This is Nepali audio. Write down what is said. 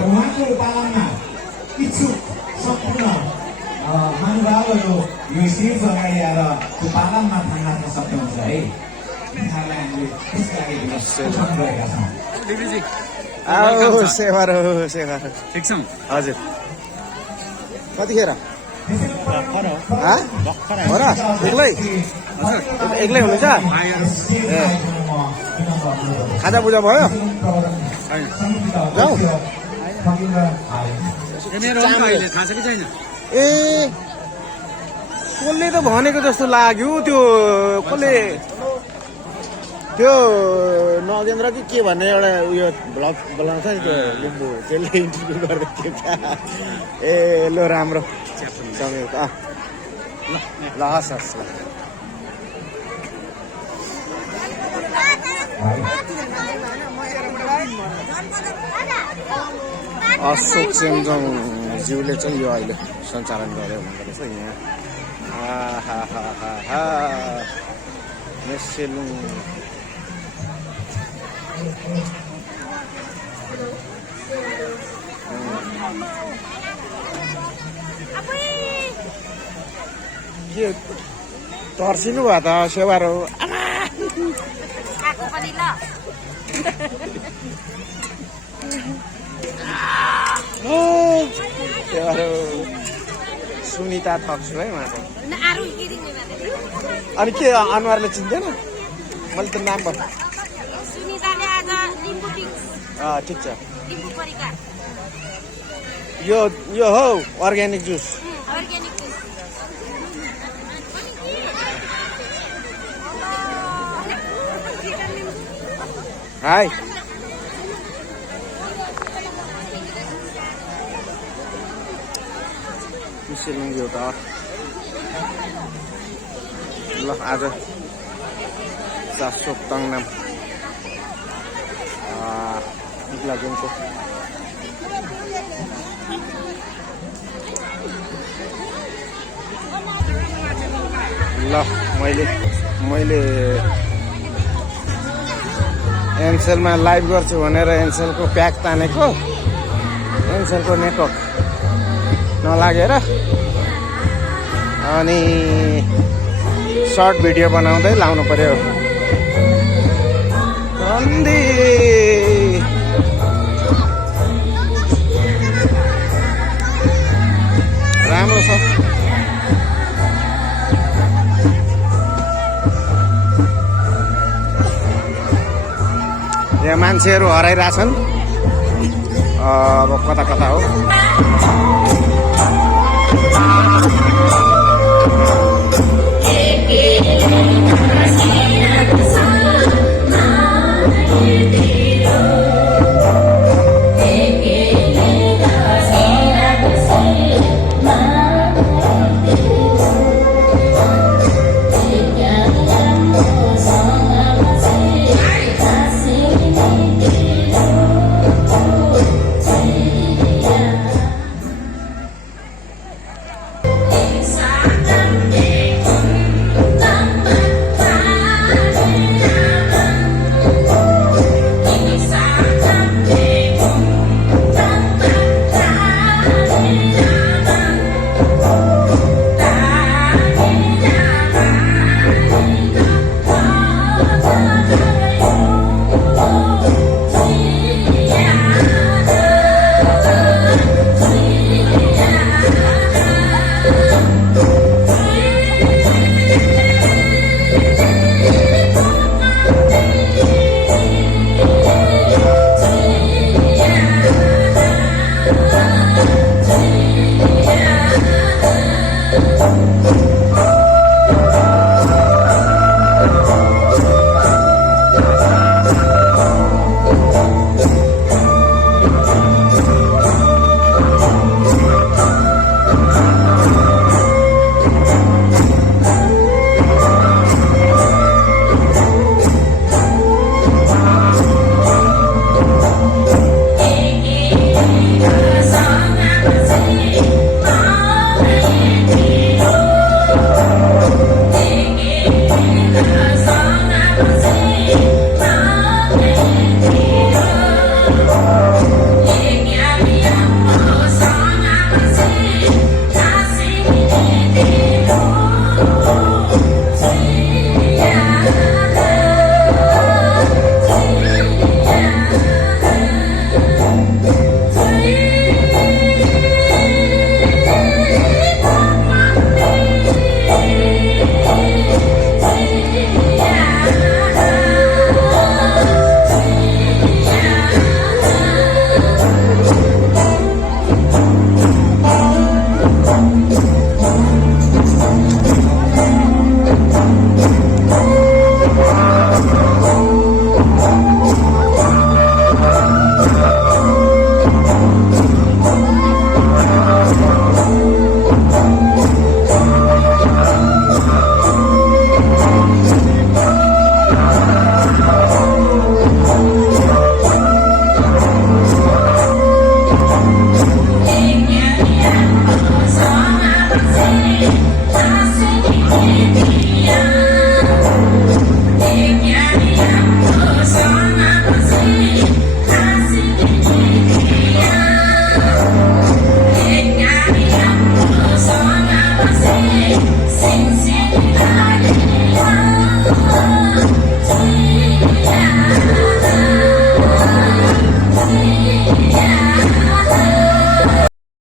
उहाँको पालनमा इच्छुक सम्पूर्ण महानुभावहरू यो स्टेज अगाडि आएर त्यो पालनमा थान राख्न सक्नुहुन्छ है। यहाँहरूलाई हामीले त्यसका लागि उठाउन गएका छौँ। सेवा ठिक छ हजुर। कतिखेर हो र एक्लै हुनुहुन्छ? ए खाजा पूजा भयो? जाउँ ए कसले त भनेको जस्तो लाग्यो त्यो कसले त्यो नगेन्द्र कि के भन्ने एउटा उयो भ्लग बोलाउँछ नि त्यो लिम्बू त्यसले इन्टरभ्यू गर्दै थियो क्या। ए ल राम्रो संयुक्त ल हस् हस् ल। अशोक चेम्जोङ ज्यूले चाहिँ यो अहिले सञ्चालन गर्यो भनेको रहेछ यहाँ। मेसेलुङ के तर्सिनु भयो त सेवारो सेवारो सुनिता थप्छु है उहाँ चाहिँ। अनि के अनुहारले चिन्दैन? मैले त नाम भन्नु ठिक छ। यो हो अर्ग्यानिक जुस। हाई मिसेलुङ त ल आज चासो तङनाम लाग्यो ल मैले एनसेलमा लाइभ गर्छु भनेर एनसेलको प्याक तानेको एनसेलको नेटवर्क नलागेर अनि सर्ट भिडियो बनाउँदै लाउनु पर्यो। कन्दी राम्रो छ। यहाँ मान्छेहरू हराइरहेछन् अब कता कता हो।